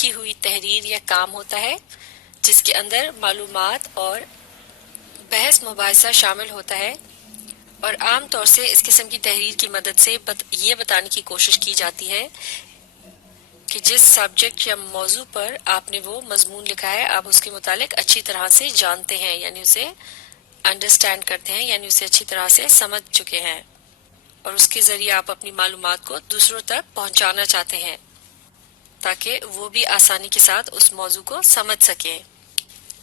لکھی ہوئی تحریر یا کام ہوتا ہے جس کے اندر معلومات اور بحث مباحثہ شامل ہوتا ہے، اور عام طور سے اس قسم کی تحریر کی مدد سے یہ بتانے کی کوشش کی جاتی ہے کہ جس سبجیکٹ یا موضوع پر آپ نے وہ مضمون لکھا ہے آپ اس کے متعلق اچھی طرح سے جانتے ہیں، یعنی اسے انڈرسٹینڈ کرتے ہیں، یعنی اسے اچھی طرح سے سمجھ چکے ہیں، اور اس کے ذریعے آپ اپنی معلومات کو دوسروں تک پہنچانا چاہتے ہیں تاکہ وہ بھی آسانی کے ساتھ اس موضوع کو سمجھ سکیں۔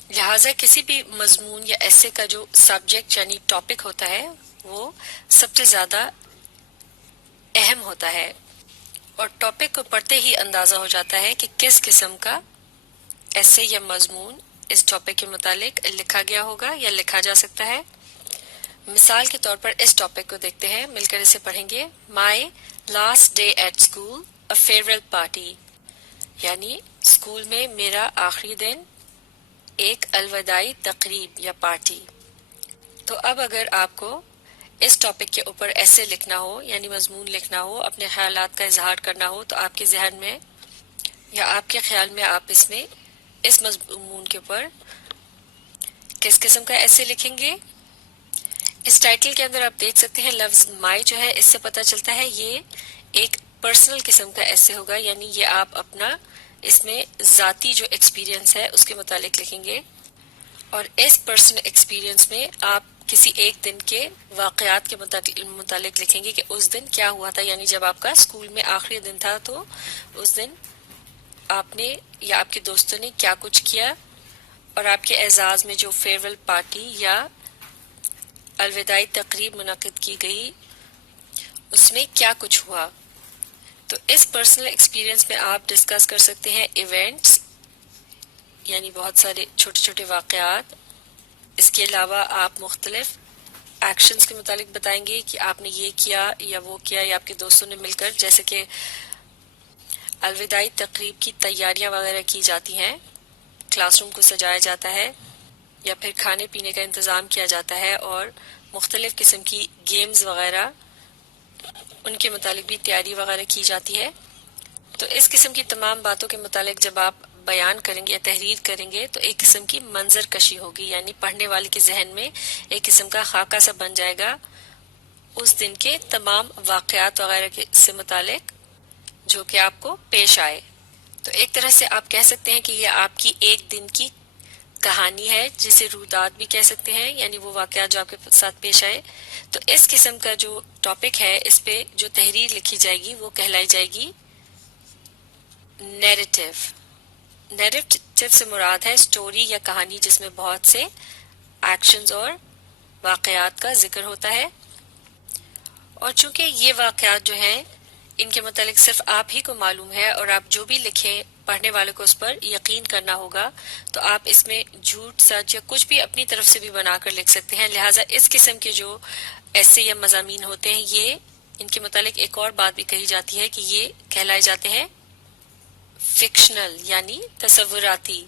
لہٰذا کسی بھی مضمون یا ایسے کا جو سبجیکٹ یعنی ٹاپک ہوتا ہے وہ سب سے زیادہ اہم ہوتا ہے، اور ٹاپک کو پڑھتے ہی اندازہ ہو جاتا ہے کہ کس قسم کا ایسے یا مضمون اس ٹاپک کے متعلق لکھا گیا ہوگا یا لکھا جا سکتا ہے۔ مثال کے طور پر اس ٹاپک کو دیکھتے ہیں، مل کر اسے پڑھیں گے۔ My last day at school a farewell party, یعنی اسکول میں میرا آخری دن ایک الوداعی تقریب یا پارٹی۔ تو اب اگر آپ کو اس ٹاپک کے اوپر ایسے لکھنا ہو یعنی مضمون لکھنا ہو، اپنے خیالات کا اظہار کرنا ہو، تو آپ کے ذہن میں یا آپ کے خیال میں آپ اس مضمون کے اوپر کس قسم کا ایسے لکھیں گے؟ اس ٹائٹل کے اندر آپ دیکھ سکتے ہیں لفظ مائی جو ہے، اس سے پتہ چلتا ہے یہ ایک پرسنل قسم کا ایسے ہوگا، یعنی یہ آپ اپنا اس میں ذاتی جو ایکسپیرینس ہے اس کے متعلق لکھیں گے، اور اس پرسنل ایکسپیرینس میں آپ کسی ایک دن کے واقعات کے متعلق لکھیں گے کہ اس دن کیا ہوا تھا، یعنی جب آپ کا اسکول میں آخری دن تھا تو اس دن آپ نے یا آپ کے دوستوں نے کیا کچھ کیا، اور آپ کے اعزاز میں جو فیئرویل پارٹی یا الوداعی تقریب منعقد کی گئی اس میں کیا کچھ ہوا۔ تو اس پرسنل ایکسپیرینس میں آپ ڈسکس کر سکتے ہیں ایونٹس، یعنی بہت سارے چھوٹے چھوٹے واقعات۔ اس کے علاوہ آپ مختلف ایکشنز کے متعلق بتائیں گے کہ آپ نے یہ کیا یا وہ کیا، یا آپ کے دوستوں نے مل کر، جیسے کہ الوداعی تقریب کی تیاریاں وغیرہ کی جاتی ہیں، کلاس روم کو سجایا جاتا ہے یا پھر کھانے پینے کا انتظام کیا جاتا ہے، اور مختلف قسم کی گیمز وغیرہ ان کے متعلق بھی تیاری وغیرہ کی جاتی ہے۔ تو اس قسم کی تمام باتوں کے متعلق جب آپ بیان کریں گے یا تحریر کریں گے تو ایک قسم کی منظر کشی ہوگی، یعنی پڑھنے والے کے ذہن میں ایک قسم کا خاکہ سا بن جائے گا اس دن کے تمام واقعات وغیرہ سے متعلق جو کہ آپ کو پیش آئے۔ تو ایک طرح سے آپ کہہ سکتے ہیں کہ یہ آپ کی ایک دن کی کہانی ہے، جسے رویداد بھی کہہ سکتے ہیں، یعنی وہ واقعات جو آپ کے ساتھ پیش آئے۔ تو اس قسم کا جو ٹاپک ہے اس پہ جو تحریر لکھی جائے گی وہ کہلائی جائے گی نیریٹو۔ نیریٹو سے مراد ہے سٹوری یا کہانی جس میں بہت سے ایکشنز اور واقعات کا ذکر ہوتا ہے، اور چونکہ یہ واقعات جو ہیں ان کے متعلق صرف آپ ہی کو معلوم ہے، اور آپ جو بھی لکھیں پڑھنے والے کو اس پر یقین کرنا ہوگا، تو آپ اس میں جھوٹ سچ یا کچھ بھی اپنی طرف سے بھی بنا کر لکھ سکتے ہیں۔ لہٰذا اس قسم کے جو ایسے یا مضامین ہوتے ہیں یہ ان کے متعلق ایک اور بات بھی کہی جاتی ہے کہ یہ کہلائے جاتے ہیں فکشنل، یعنی تصوراتی،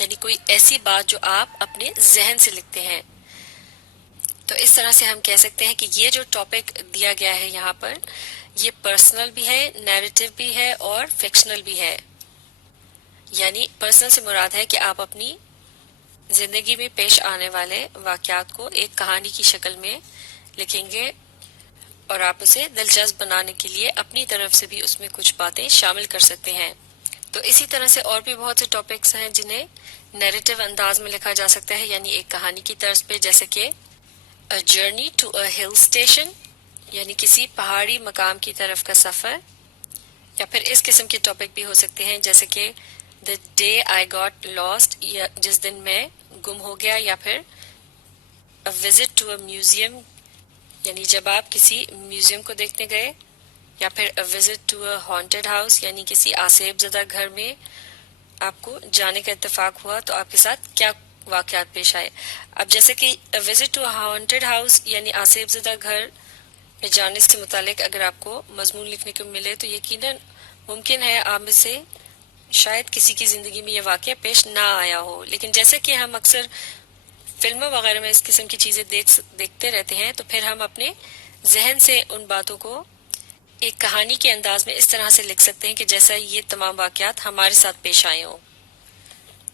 یعنی کوئی ایسی بات جو آپ اپنے ذہن سے لکھتے ہیں۔ تو اس طرح سے ہم کہہ سکتے ہیں کہ یہ جو ٹاپک دیا گیا ہے یہاں پر یہ پرسنل بھی ہے، نیریٹو بھی ہے اور فکشنل بھی ہے۔ یعنی پرسنل سے مراد ہے کہ آپ اپنی زندگی میں پیش آنے والے واقعات کو ایک کہانی کی شکل میں لکھیں گے، اور آپ اسے دلچسپ بنانے کے لیے اپنی طرف سے بھی اس میں کچھ باتیں شامل کر سکتے ہیں۔ تو اسی طرح سے اور بھی بہت سے ٹاپکس ہیں جنہیں نیریٹو انداز میں لکھا جا سکتا ہے، یعنی ایک کہانی کی طرز پہ، جیسے کہ A journey to a hill station، یعنی کسی پہاڑی مقام کی طرف کا سفر، یا پھر اس قسم کے ٹاپک بھی ہو سکتے ہیں جیسے کہ The day I got lost، یا جس دن میں گم ہو گیا، یا پھر A visit to a museum، یعنی جب آپ کسی میوزیم کو دیکھنے گئے، یا پھر A visit to a haunted house، یعنی کسی آسیب زدہ گھر میں آپ کو جانے کا اتفاق ہوا تو آپ کے ساتھ کیا واقعات پیش آئے۔ اب جیسے کہ A visit to a haunted house یعنی آسیب زدہ گھر میں جانے سے متعلق اگر آپ کو مضمون لکھنے کو ملے تو یقیناً ممکن ہے آپ میں سے شاید کسی کی زندگی میں یہ واقعہ پیش نہ آیا ہو، لیکن جیسے کہ ہم اکثر فلموں وغیرہ میں اس قسم کی چیزیں دیکھتے رہتے ہیں تو پھر ہم اپنے ذہن سے ان باتوں کو ایک کہانی کے انداز میں اس طرح سے لکھ سکتے ہیں کہ جیسا یہ تمام واقعات ہمارے ساتھ پیش آئے ہوں۔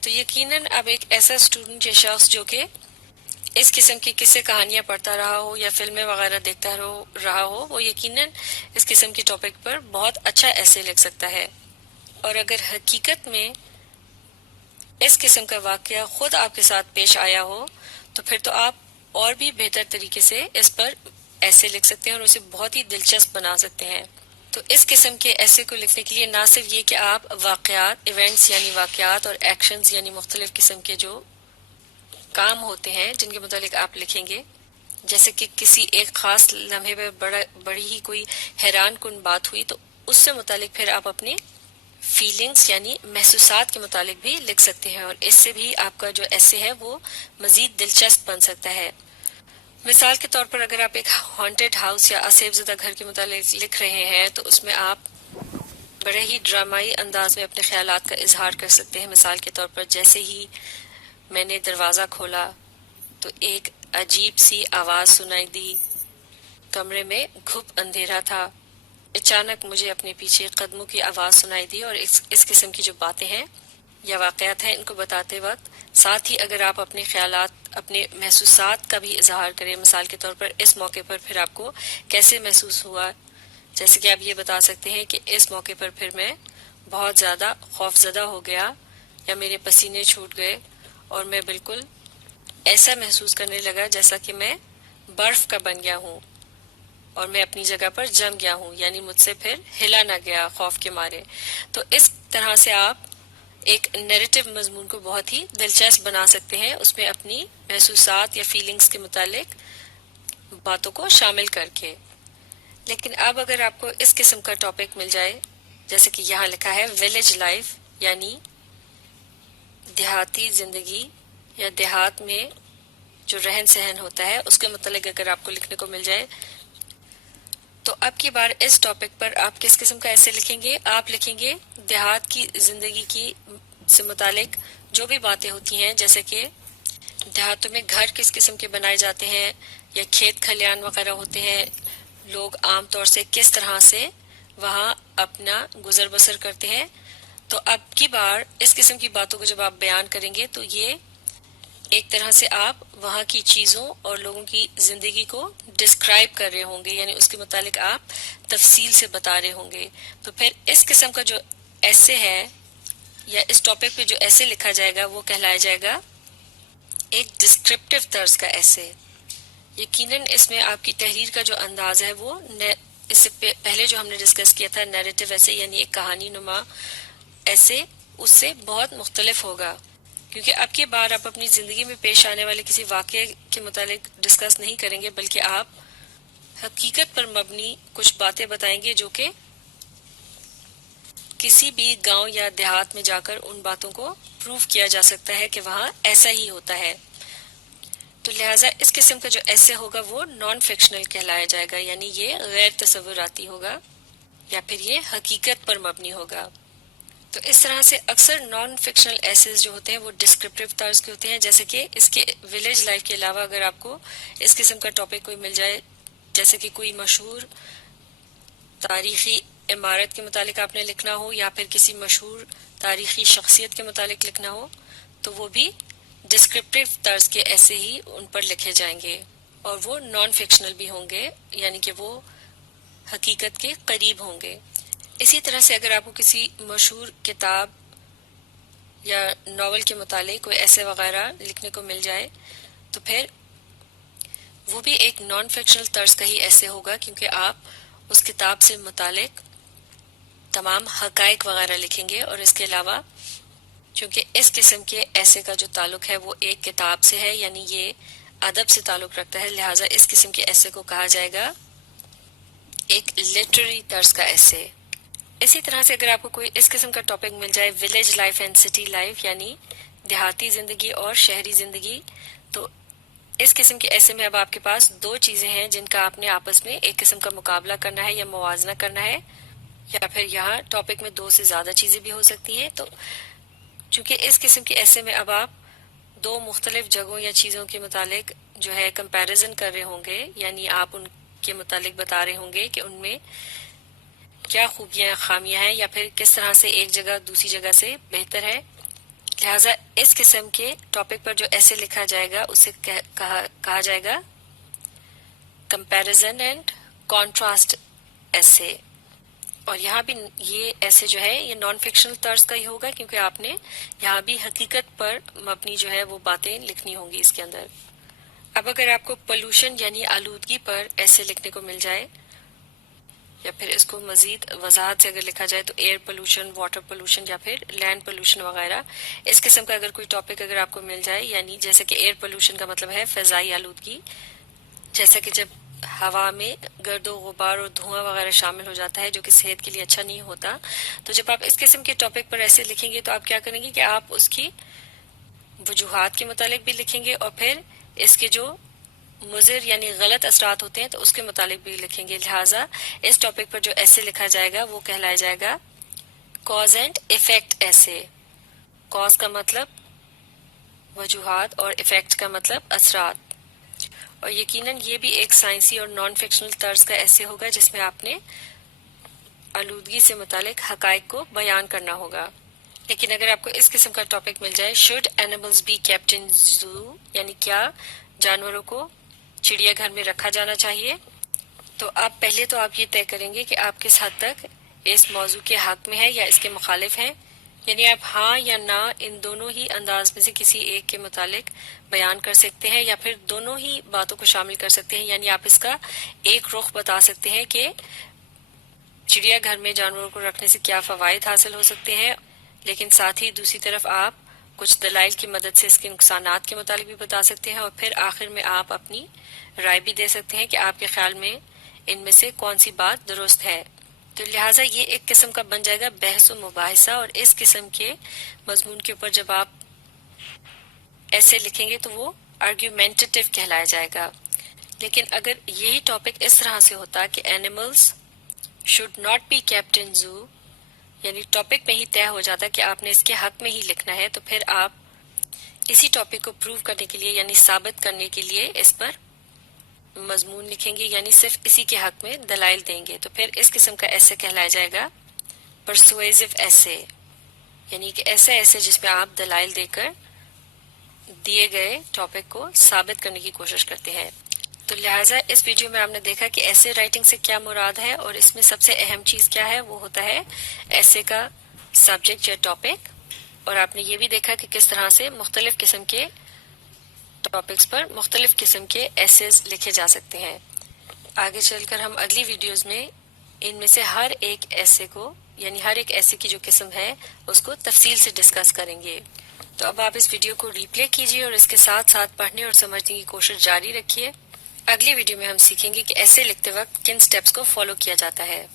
تو یقیناً اب ایک ایسا اسٹوڈنٹ یا شخص جو کہ اس قسم کی قصے کہانیاں پڑھتا رہا ہو یا فلمیں وغیرہ دیکھتا رہا ہو، وہ یقیناً اس قسم کی ٹاپک پر بہت اچھا ایسے لکھ سکتا ہے۔ اور اگر حقیقت میں اس قسم کا واقعہ خود آپ کے ساتھ پیش آیا ہو تو پھر تو آپ اور بھی بہتر طریقے سے اس پر ایسے لکھ سکتے ہیں اور اسے بہت ہی دلچسپ بنا سکتے ہیں۔ تو اس قسم کے ایسے کو لکھنے کے لیے نہ صرف یہ کہ آپ واقعات، ایونٹس یعنی واقعات، اور ایکشنز یعنی مختلف قسم کے جو کام ہوتے ہیں جن کے متعلق آپ لکھیں گے، جیسے کہ کسی ایک خاص لمحے میں بڑی ہی کوئی حیران کن بات ہوئی تو اس سے متعلق پھر آپ اپنی فیلنگز یعنی محسوسات کے متعلق بھی لکھ سکتے ہیں، اور اس سے بھی آپ کا جو ایسے ہے وہ مزید دلچسپ بن سکتا ہے۔ مثال کے طور پر اگر آپ ایک ہانٹڈ ہاؤس یا آسیب زدہ گھر کے متعلق لکھ رہے ہیں تو اس میں آپ بڑے ہی ڈرامائی انداز میں اپنے خیالات کا اظہار کر سکتے ہیں۔ مثال کے طور پر جیسے ہی میں نے دروازہ کھولا تو ایک عجیب سی آواز سنائی دی، کمرے میں گھپ اندھیرا تھا، اچانک مجھے اپنے پیچھے قدموں کی آواز سنائی دی، اور اس قسم کی جو باتیں ہیں یا واقعات ہیں ان کو بتاتے وقت ساتھ ہی اگر آپ اپنے خیالات، اپنے محسوسات کا بھی اظہار کریں، مثال کے طور پر اس موقع پر پھر آپ کو کیسے محسوس ہوا، جیسے کہ آپ یہ بتا سکتے ہیں کہ اس موقع پر پھر میں بہت زیادہ خوف زدہ ہو گیا یا میرے پسینے چھوٹ گئے اور میں بالکل ایسا محسوس کرنے لگا جیسا کہ میں برف کا بن گیا ہوں اور میں اپنی جگہ پر جم گیا ہوں، یعنی مجھ سے پھر ہلا نہ گیا خوف کے مارے۔ تو اس طرح سے آپ ایک نیریٹو مضمون کو بہت ہی دلچسپ بنا سکتے ہیں، اس میں اپنی محسوسات یا فیلنگز کے متعلق باتوں کو شامل کر کے۔ لیکن اب اگر آپ کو اس قسم کا ٹاپک مل جائے جیسے کہ یہاں لکھا ہے ولیج لائف، یعنی دیہاتی زندگی یا دیہات میں جو رہن سہن ہوتا ہے اس کے متعلق اگر آپ کو لکھنے کو مل جائے تو اب کی بار اس ٹاپک پر آپ کس قسم کا ایسے لکھیں گے؟ آپ لکھیں گے دیہات کی زندگی کی سے متعلق جو بھی باتیں ہوتی ہیں، جیسے کہ دیہاتوں میں گھر کس قسم کے بنائے جاتے ہیں یا کھیت کھلیان وغیرہ ہوتے ہیں، لوگ عام طور سے کس طرح سے وہاں اپنا گزر بسر کرتے ہیں۔ تو اب کی بار اس قسم کی باتوں کو جب آپ بیان کریں گے تو یہ ایک طرح سے آپ وہاں کی چیزوں اور لوگوں کی زندگی کو ڈسکرائب کر رہے ہوں گے، یعنی اس کے متعلق آپ تفصیل سے بتا رہے ہوں گے۔ تو پھر اس قسم کا جو ایسے ہے یا اس ٹاپک پہ جو ایسے لکھا جائے گا وہ کہلایا جائے گا ایک ڈسکرپٹیو طرز کا ایسے۔ یقیناً اس میں آپ کی تحریر کا جو انداز ہے وہ اس سے پہلے جو ہم نے ڈسکس کیا تھا نیریٹو ایسے یعنی ایک کہانی نما ایسے، اس سے بہت مختلف ہوگا، کیونکہ اب کی بار آپ اپنی زندگی میں پیش آنے والے کسی واقعے کے متعلق ڈسکس نہیں کریں گے، بلکہ آپ حقیقت پر مبنی کچھ باتیں بتائیں گے جو کہ کسی بھی گاؤں یا دیہات میں جا کر ان باتوں کو پروف کیا جا سکتا ہے کہ وہاں ایسا ہی ہوتا ہے۔ تو لہٰذا اس قسم کا جو ایسے ہوگا وہ نان فکشنل کہلایا جائے گا، یعنی یہ غیر تصوراتی ہوگا یا پھر یہ حقیقت پر مبنی ہوگا۔ تو اس طرح سے اکثر نان فکشنل ایسیز جو ہوتے ہیں وہ ڈسکرپٹیو طرز کے ہوتے ہیں، جیسے کہ اس کے ولیج لائف کے علاوہ اگر آپ کو اس قسم کا ٹاپک کوئی مل جائے جیسے کہ کوئی مشہور تاریخی عمارت کے متعلق آپ نے لکھنا ہو یا پھر کسی مشہور تاریخی شخصیت کے متعلق لکھنا ہو تو وہ بھی ڈسکرپٹیو طرز کے ایسے ہی ان پر لکھے جائیں گے اور وہ نان فکشنل بھی ہوں گے، یعنی کہ وہ حقیقت کے قریب ہوں گے۔ اسی طرح سے اگر آپ کو کسی مشہور کتاب یا ناول کے متعلق کوئی ایسے وغیرہ لکھنے کو مل جائے تو پھر وہ بھی ایک نان فکشنل طرز کا ہی ایسے ہوگا، کیونکہ آپ اس کتاب سے متعلق تمام حقائق وغیرہ لکھیں گے، اور اس کے علاوہ چونکہ اس قسم کے ایسے کا جو تعلق ہے وہ ایک کتاب سے ہے، یعنی یہ ادب سے تعلق رکھتا ہے، لہٰذا اس قسم کے ایسے کو کہا جائے گا ایک لٹریری طرز کا ایسے۔ اسی طرح سے اگر آپ کو کوئی اس قسم کا ٹاپک مل جائے village life and city life, یعنی دیہاتی زندگی اور شہری زندگی، تو اس قسم کے ایسے میں اب آپ کے پاس دو چیزیں ہیں جن کا آپ نے آپس میں ایک قسم کا مقابلہ کرنا ہے یا موازنہ کرنا ہے، یا پھر یہاں ٹاپک میں دو سے زیادہ چیزیں بھی ہو سکتی ہیں۔ تو چونکہ اس قسم کے ایسے میں اب آپ دو مختلف جگہوں یا چیزوں کے متعلق جو ہے کمپیریزن کر رہے ہوں گے، یعنی آپ ان کے متعلق بتا رہے ہوں گے کہ ان میں کیا خوبیاں خامیاں ہیں یا پھر کس طرح سے ایک جگہ دوسری جگہ سے بہتر ہے. لہٰذا اس قسم کے ٹاپک پر جو ایسے لکھا جائے گا اسے کہا جائے گا کمپیریزن اینڈ کانٹراسٹ ایسے. اور یہاں بھی یہ ایسے جو ہے یہ نان فکشنل طرز کا ہی ہوگا کیونکہ آپ نے یہاں بھی حقیقت پر مبنی جو ہے وہ باتیں لکھنی ہوں گی اس کے اندر. اب اگر آپ کو پولوشن یعنی آلودگی پر ایسے لکھنے کو مل جائے یا پھر اس کو مزید وضاحت سے اگر لکھا جائے تو ایئر پولوشن، واٹر پولوشن یا پھر لینڈ پولوشن وغیرہ اس قسم کا اگر کوئی ٹاپک اگر آپ کو مل جائے، یعنی جیسے کہ ایئر پولوشن کا مطلب ہے فضائی آلودگی، جیسا کہ جب ہوا میں گرد و غبار اور دھواں وغیرہ شامل ہو جاتا ہے جو کہ صحت کے لیے اچھا نہیں ہوتا. تو جب آپ اس قسم کے ٹاپک پر ایسے لکھیں گے تو آپ کیا کریں گے کہ آپ اس کی وجوہات کے متعلق بھی لکھیں گے اور پھر اس کے جو مضر یعنی غلط اثرات ہوتے ہیں تو اس کے متعلق بھی لکھیں گے. لہٰذا اس ٹاپک پر جو ایسے لکھا جائے گا وہ کہلایا جائے گا کاز اینڈ ایفیکٹ ایسے. کاز کا مطلب وجوہات اور ایفیکٹ کا مطلب اثرات. اور یقیناً یہ بھی ایک سائنسی اور نان فکشنل طرز کا ایسے ہوگا جس میں آپ نے آلودگی سے متعلق حقائق کو بیان کرنا ہوگا. لیکن اگر آپ کو اس قسم کا ٹاپک مل جائے should animals be kept in zoo, یعنی کیا جانوروں کو چڑیا گھر میں رکھا جانا چاہیے، تو آپ پہلے تو آپ یہ طے کریں گے کہ آپ کس حد تک اس موضوع کے حق میں ہیں یا اس کے مخالف ہیں. یعنی آپ ہاں یا نہ ان دونوں ہی انداز میں سے کسی ایک کے متعلق بیان کر سکتے ہیں یا پھر دونوں ہی باتوں کو شامل کر سکتے ہیں. یعنی آپ اس کا ایک رخ بتا سکتے ہیں کہ چڑیا گھر میں جانوروں کو رکھنے سے کیا فوائد حاصل ہو سکتے ہیں، لیکن ساتھ ہی دوسری طرف آپ کچھ دلائل کی مدد سے اس کے نقصانات کے متعلق بھی بتا سکتے ہیں اور پھر آخر میں آپ اپنی رائے بھی دے سکتے ہیں کہ آپ کے خیال میں ان میں سے کون سی بات درست ہے. تو لہٰذا یہ ایک قسم کا بن جائے گا بحث و مباحثہ، اور اس قسم کے مضمون کے اوپر جب آپ ایسے لکھیں گے تو وہ آرگیومنٹیٹو کہلایا جائے گا. لیکن اگر یہی ٹاپک اس طرح سے ہوتا کہ animals should not be kept in zoo, یعنی ٹاپک میں ہی طے ہو جاتا کہ آپ نے اس کے حق میں ہی لکھنا ہے، تو پھر آپ اسی ٹاپک کو پروو کرنے کے لیے یعنی ثابت کرنے کے لیے اس پر مضمون لکھیں گے، یعنی صرف اسی کے حق میں دلائل دیں گے. تو پھر اس قسم کا ایسے کہلایا جائے گا پرسویزو ایسے، یعنی کہ ایسا ایسے جس میں آپ دلائل دے کر دیے گئے ٹاپک کو ثابت کرنے کی کوشش کرتے ہیں. تو لہٰذا اس ویڈیو میں آپ نے دیکھا کہ ایسے رائٹنگ سے کیا مراد ہے، اور اس میں سب سے اہم چیز کیا ہے، وہ ہوتا ہے ایسے کا سبجیکٹ یا ٹاپک. اور آپ نے یہ بھی دیکھا کہ کس طرح سے مختلف قسم کے ٹاپکس پر مختلف قسم کے ایسیز لکھے جا سکتے ہیں. آگے چل کر ہم اگلی ویڈیوز میں ان میں سے ہر ایک ایسے کو یعنی ہر ایک ایسے کی جو قسم ہے اس کو تفصیل سے ڈسکس کریں گے. تو اب آپ اس ویڈیو کو ریپلے کیجئے اور اس کے ساتھ ساتھ پڑھنے اور سمجھنے کی کوشش جاری رکھیے. اگلی ویڈیو میں ہم سیکھیں گے کہ ایسے لکھتے وقت کن سٹیپس کو فالو کیا جاتا ہے.